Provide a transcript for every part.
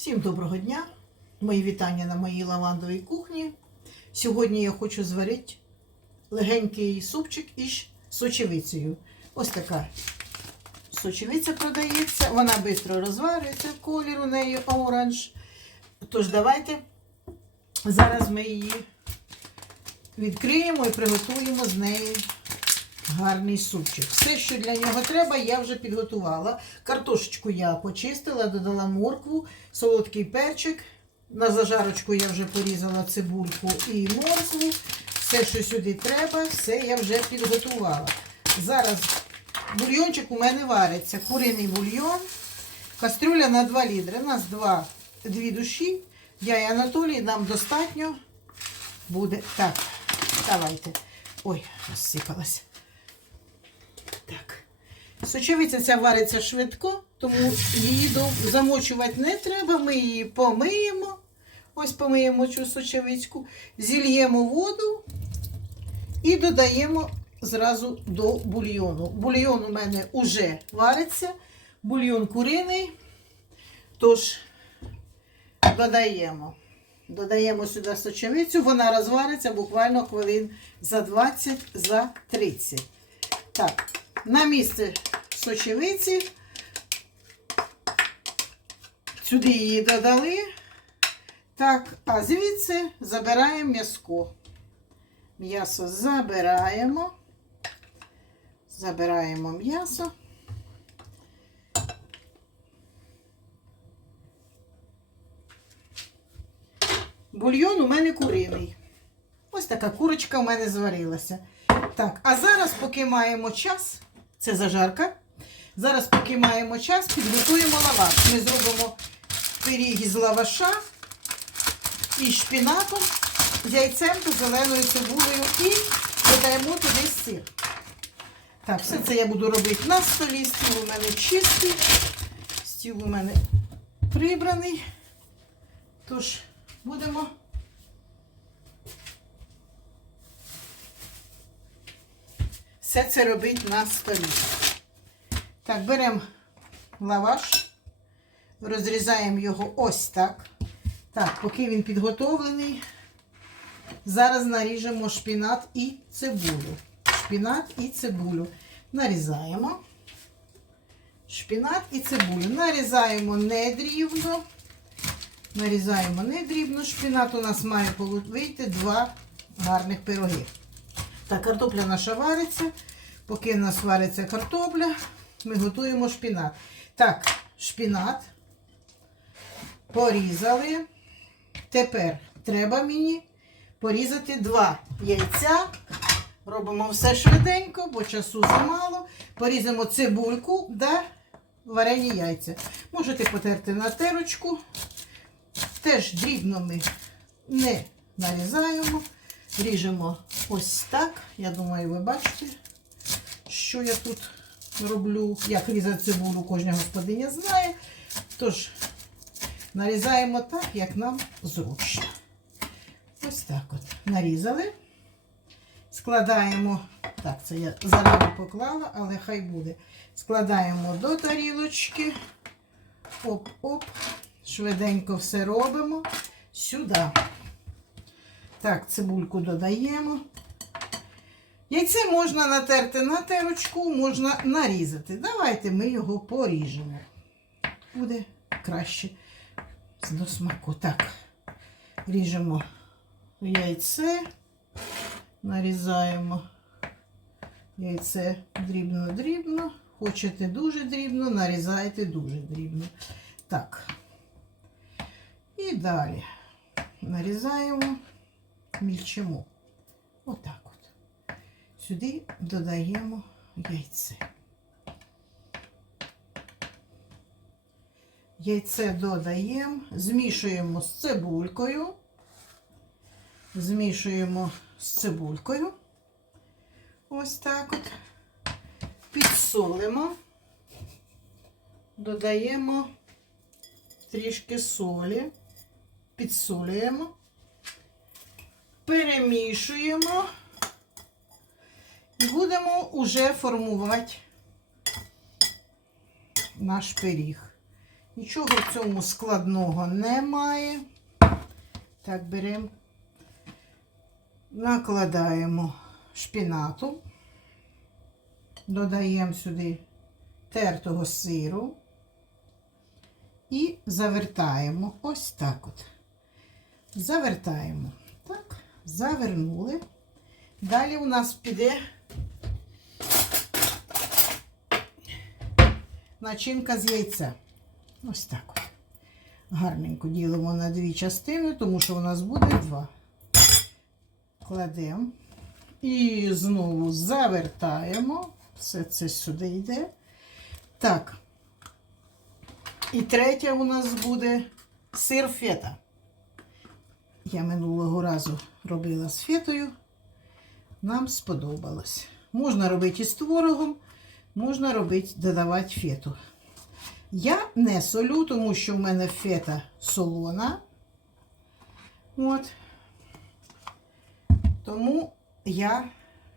Всім доброго дня! Мої вітання на моїй лавандовій кухні. Сьогодні я хочу зварити легенький супчик із сочевицею. Ось така сочевиця продається. Вона швидко розварюється, колір у неї оранж. Тож давайте зараз ми її відкриємо і приготуємо з неї гарний супчик. Все, що для нього треба, я вже підготувала. Картошечку я почистила, додала моркву, солодкий перчик. На зажарочку я вже порізала цибульку і моркву. Все, що сюди треба, все я вже підготувала. Зараз бульйончик у мене вариться. Куриний бульйон. Кастрюля на 2 літри. У нас два, дві душі. Я і Анатолій, нам достатньо буде. Так, давайте. Ой, розсипалась. Так. Сочевиця ця вариться швидко, тому її замочувати не треба. Ми її помиємо. Ось помиємо цю сочевицьку, зільємо воду і додаємо зразу до бульйону. Бульйон у мене вже вариться, бульйон куриний. Тож додаємо. Додаємо сюди сочевицю, вона розвариться буквально хвилин за 20, за 30. Так, на місце сочевиці. Сюди її додали. Так, а звідси забираємо м'яско. М'ясо забираємо. Забираємо м'ясо. Бульйон у мене куриний. Ось така курочка у мене зварилася. Так, а зараз, поки маємо час, це зажарка. Зараз, поки маємо час, підготуємо лаваш. Ми зробимо пиріг із лаваша із шпінатом, яйцем та зеленою цибулею і додаємо туди сир. Так, все це я буду робити на столі. Стіл у мене чистий, стіл у мене прибраний. Тож, будемо. Все це робити на столі. Так, беремо лаваш, розрізаємо його ось так. Так, поки він підготовлений, зараз наріжемо шпінат і цибулю. Шпінат і цибулю. Нарізаємо. Шпінат і цибулю. Нарізаємо недрівно. Нарізаємо недрібно. Шпінат у нас має вийти два гарних пироги. Так, картопля наша вариться. Поки в нас вариться картопля, ми готуємо шпінат. Так, шпінат порізали. Тепер треба мені порізати два яйця. Робимо все швиденько, бо часу замало. Порізаємо цибульку да варені яйця. Можете потерти на терочку. Теж дрібно ми не нарізаємо. Ріжемо ось так. Я думаю, ви бачите, що я тут роблю. Як різати цибулю, кожна господиня знає. Тож, нарізаємо так, як нам зручно. Ось так от. Нарізали. Складаємо, так, це я заради поклала, але хай буде. Складаємо до тарілочки. Оп-оп. Швиденько все робимо сюди. Так, цибульку додаємо. Яйце можна натерти на терочку, можна нарізати. Давайте ми його поріжемо. Буде краще до смаку. Так, ріжемо яйце, нарізаємо яйце дрібно-дрібно. Хочете дуже дрібно, нарізайте дуже дрібно. Так. І далі нарізаємо мільчимо. Отак от. Сюди додаємо яйце. Яйце додаємо, змішуємо з цибулькою. Змішуємо з цибулькою. Ось так от. Підсолимо. Додаємо трішки солі. Підсолюємо перемішуємо і будемо уже формувати наш пиріг. Нічого в цьому складного немає. Так, беремо, накладаємо шпінату, додаємо сюди тертого сиру і завертаємо ось так от. Завертаємо. Так, завернули. Далі у нас піде начинка з яйця. Ось так. Гарненько ділимо на дві частини, тому що у нас буде два. Кладемо. І знову завертаємо. Все це сюди йде. Так. І третє у нас буде сир фета. Я минулого разу робила з фетою. Нам сподобалось. Можна робити із творогом, можна робити, додавати фету. Я не солю, тому що в мене фета солона. От. Тому я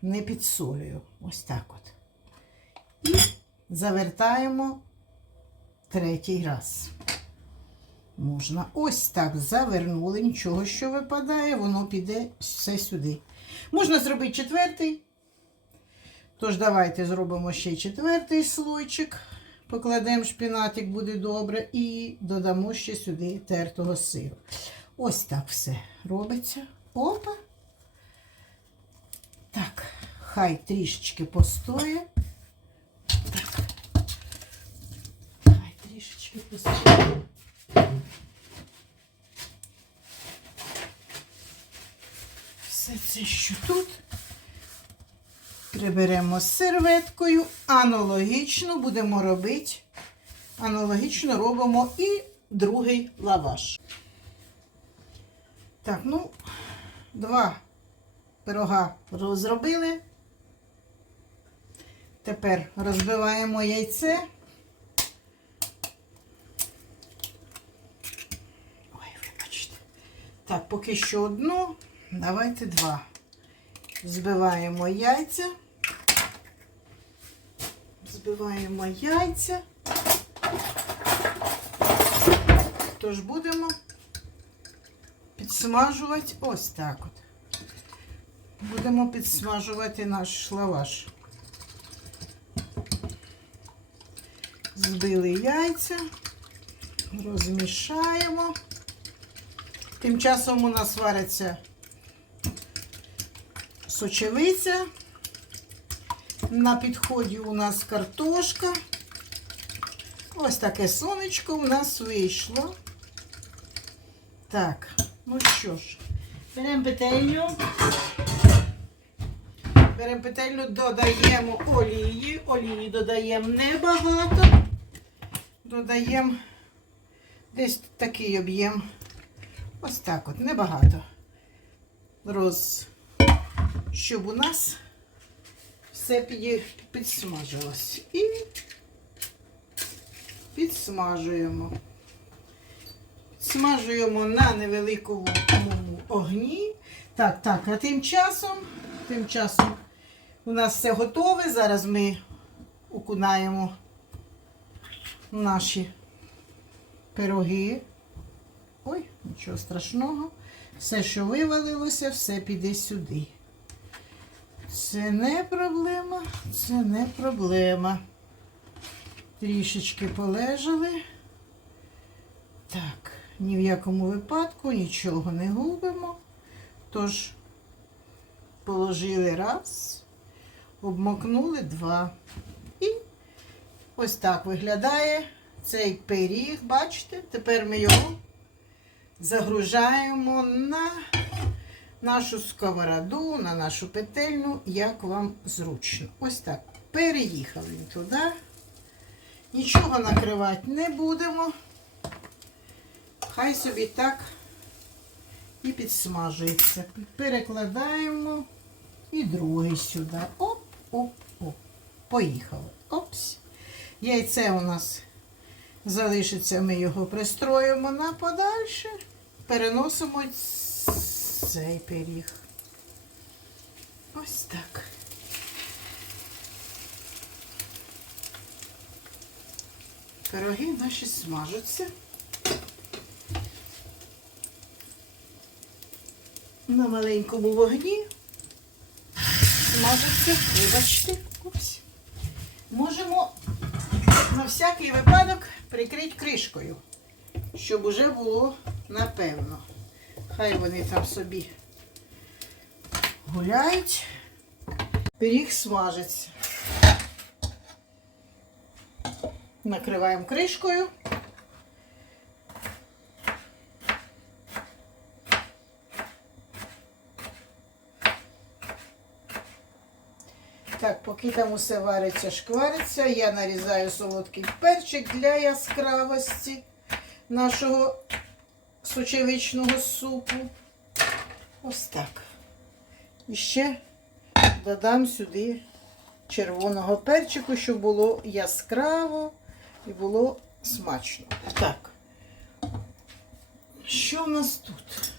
не підсолюю. Ось так от. І завертаємо третій раз. Можна ось так завернули, нічого, що випадає, воно піде все сюди. Можна зробити четвертий. Тож, давайте зробимо ще четвертий слойчик. Покладемо шпінатик, буде добре, і додамо ще сюди тертого сиру. Ось так все робиться. Опа. Так, хай трішечки постоє. Так. Хай трішечки постоє. Все що тут, приберемо серветкою. Аналогічно будемо робити. Аналогічно робимо і другий лаваш. Так, ну, два пирога розробили. Тепер розбиваємо яйце. Ой, вибачте. Так, поки що одну, давайте два. Збиваємо яйця. Збиваємо яйця. Тож будемо підсмажувати ось так от. Будемо підсмажувати наш лаваш. Збили яйця, розмішаємо. Тим часом у нас вариться сочевиця. На підході у нас картошка. Ось таке сонечко у нас вийшло. Так, ну що ж, беремо петельню. Беремо петельню, додаємо олії. Олії додаємо небагато. Додаємо десь такий об'єм. Ось так от, небагато. Роз... Щоб у нас все підсмажилось. І підсмажуємо. Смажуємо на невеликому огні. Так, так, а тим часом, тим часом у нас все готове. Зараз ми окунаємо наші пироги. Ой, нічого страшного. Все, що вивалилося, все піде сюди. Це не проблема, це не проблема. Трішечки полежали. Так, ні в якому випадку нічого не губимо. Тож, положили раз, обмокнули два. І ось так виглядає цей пиріг. Бачите? Тепер ми його загружаємо на нашу сковороду, на нашу петельну, як вам зручно. Ось так. Переїхав він туди. Нічого накривати не будемо. Хай собі так і підсмажується. Перекладаємо і другий сюди. Оп, оп, оп. Поїхали. Опс. Яйце у нас залишиться, ми його пристроїмо на подальше. Переносимо цей пиріг. Ось так. Пироги наші смажаться. На маленькому вогні смажаться, вибачте. Упс. Можемо на всякий випадок прикрити кришкою, щоб уже було напевно. Хай вони там собі гуляють. Пиріг смажиться. Накриваємо кришкою. Так, поки там усе вариться, шквариться, я нарізаю солодкий перчик для яскравості нашого сочевичного супу. Ось так. І ще додам сюди червоного перчику, щоб було яскраво і було смачно. Так. Що в нас тут?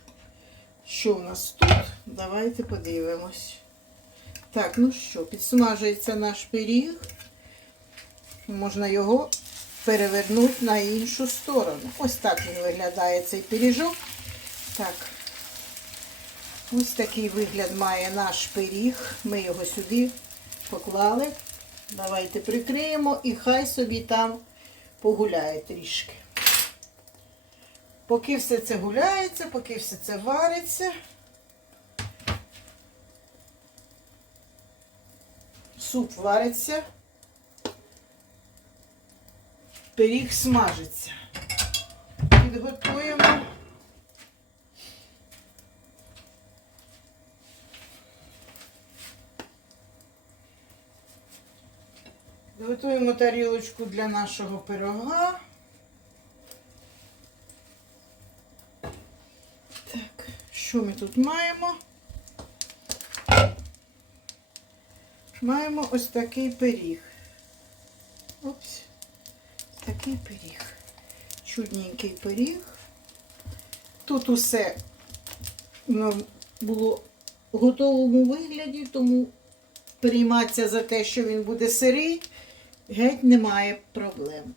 Що в нас тут? Давайте подивимось. Так, ну що, підсмажується наш пиріг. Можна його перевернути на іншу сторону. Ось так він виглядає цей пиріжок. Так. Ось такий вигляд має наш пиріг. Ми його сюди поклали. Давайте прикриємо і хай собі там погуляє трішки. Поки все це гуляється, поки все це вариться. Суп вариться. Пиріг смажиться. Підготуємо. Готуємо тарілочку для нашого пирога. Так, що ми тут маємо? Маємо ось такий пиріг. Такий пиріг. Чудненький пиріг. Тут усе ну, було в готовому вигляді, тому перейматися за те, що він буде сирий, геть немає проблем.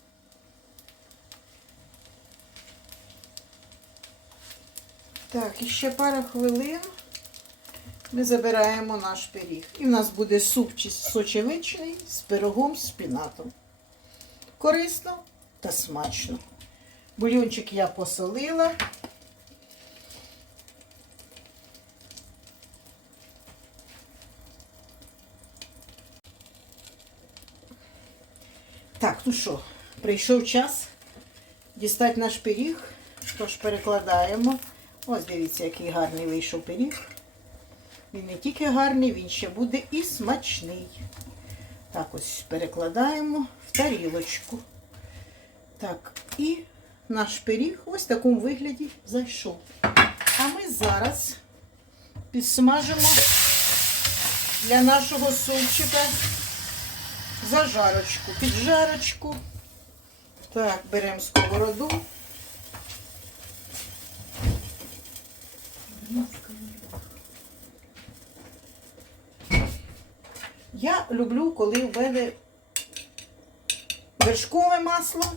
Так, і ще пара хвилин ми забираємо наш пиріг. І в нас буде суп сочевичний з пирогом з шпінатом. Корисно та смачно. Бульончик я посолила. Так, ну що, прийшов час дістати наш пиріг. Тож перекладаємо. Ось дивіться, який гарний вийшов пиріг. Він не тільки гарний, він ще буде і смачний. Так, ось перекладаємо в тарілочку. Так, і наш пиріг ось в такому вигляді зайшов. А ми зараз підсмажимо для нашого супчика зажарочку, піджарочку. Так, беремо сковороду. Я люблю, коли в мене вершкове масло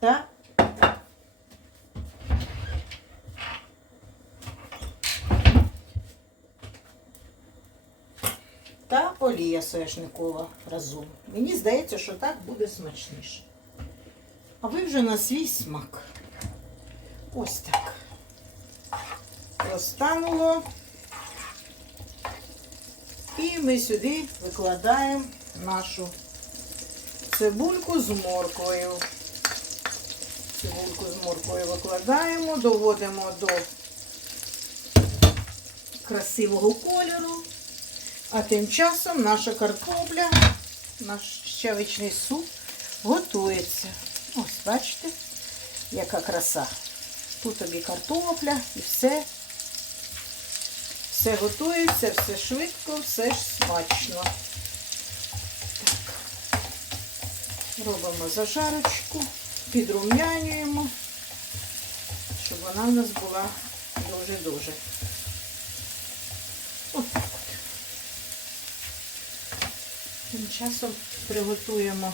та та олія соняшникова разом. Мені здається, що так буде смачніше. А ви вже на свій смак. Ось так. Розтануло. І ми сюди викладаємо нашу цибульку з морквою. Цибульку з морквою викладаємо, доводимо до красивого кольору. А тим часом наша картопля, наш щавичний суп готується. Ось, бачите, яка краса. Тут тобі картопля і все. Все готується, все швидко, все ж смачно. Так. Робимо зажарочку, підрумянюємо, щоб вона в нас була дуже-дуже. Тим часом приготуємо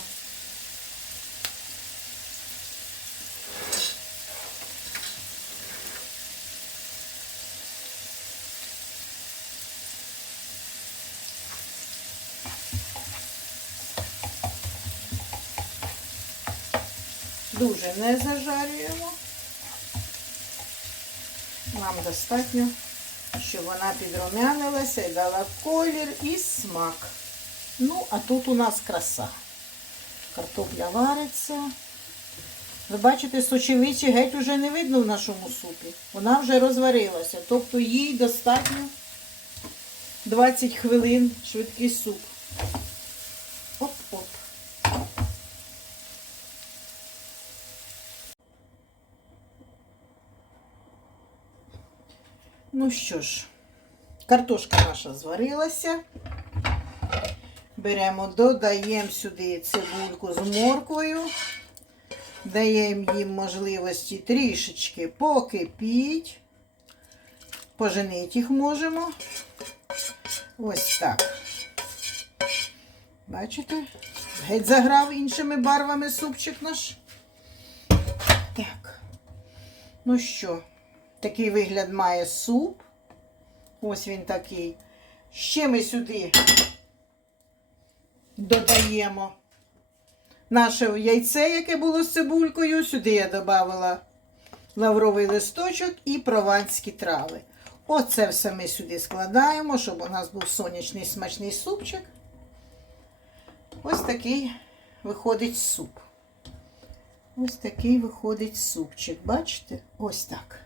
Дуже не зажарюємо. Нам достатньо, щоб вона підрумянилася і дала колір і смак. Ну, а тут у нас краса. Картопля вариться. Ви бачите, сочевиці геть уже не видно в нашому супі. Вона вже розварилася. Тобто їй достатньо 20 хвилин швидкий суп. Оп-оп. Ну що ж, картошка наша зварилася. Беремо, додаємо сюди цибульку з морквою. Даємо їм можливості трішечки покипіть. Поженити їх можемо. Ось так. Бачите? Геть заграв іншими барвами супчик наш. Так. Ну що, такий вигляд має суп. Ось він такий. Ще ми сюди додаємо наше яйце, яке було з цибулькою. Сюди я додавала лавровий листочок і прованські трави. Оце все ми сюди складаємо, щоб у нас був сонячний смачний супчик. Ось такий виходить суп. Ось такий виходить супчик. Бачите? Ось так.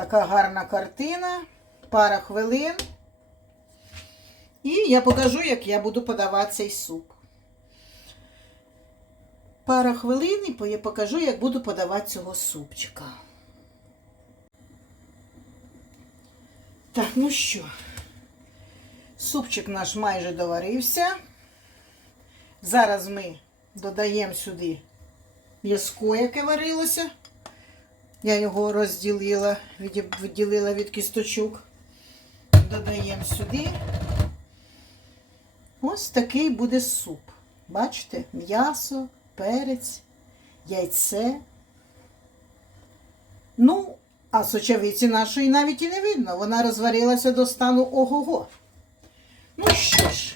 Така гарна картина. Пара хвилин. І я покажу, як я буду подавати цей суп. Пара хвилин і я покажу, як буду подавати цього супчика. Так, ну що, супчик наш майже доварився. Зараз ми додаємо сюди м'язко, яке варилося. Я його розділила, відділила від кісточок. Додаємо сюди. Ось такий буде суп. Бачите, м'ясо, перець, яйце. Ну, а сочевиці нашої навіть і не видно. Вона розварилася до стану ого-го. Ну що ж,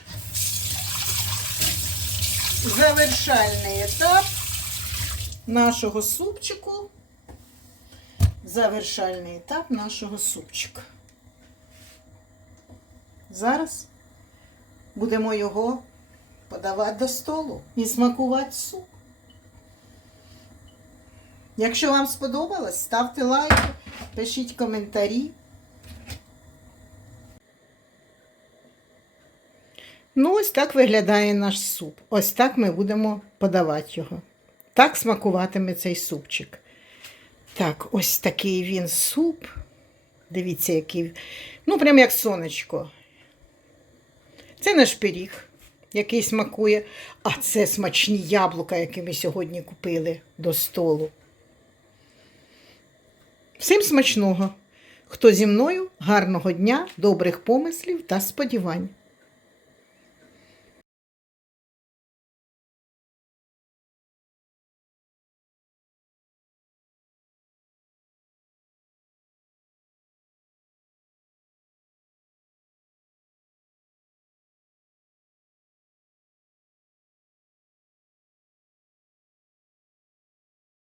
завершальний етап нашого супчику. Завершальний етап нашого супчика. Зараз будемо його подавати до столу і смакувати суп. Якщо вам сподобалось, ставте лайки, пишіть коментарі. Ну, ось так виглядає наш суп. Ось так ми будемо подавати його. Так смакуватиме цей супчик. Так, ось такий він суп. Дивіться, який. Ну, прям як сонечко. Це наш пиріг, який смакує. А це смачні яблука, які ми сьогодні купили до столу. Всім смачного! Хто зі мною, гарного дня, добрих помислів та сподівань!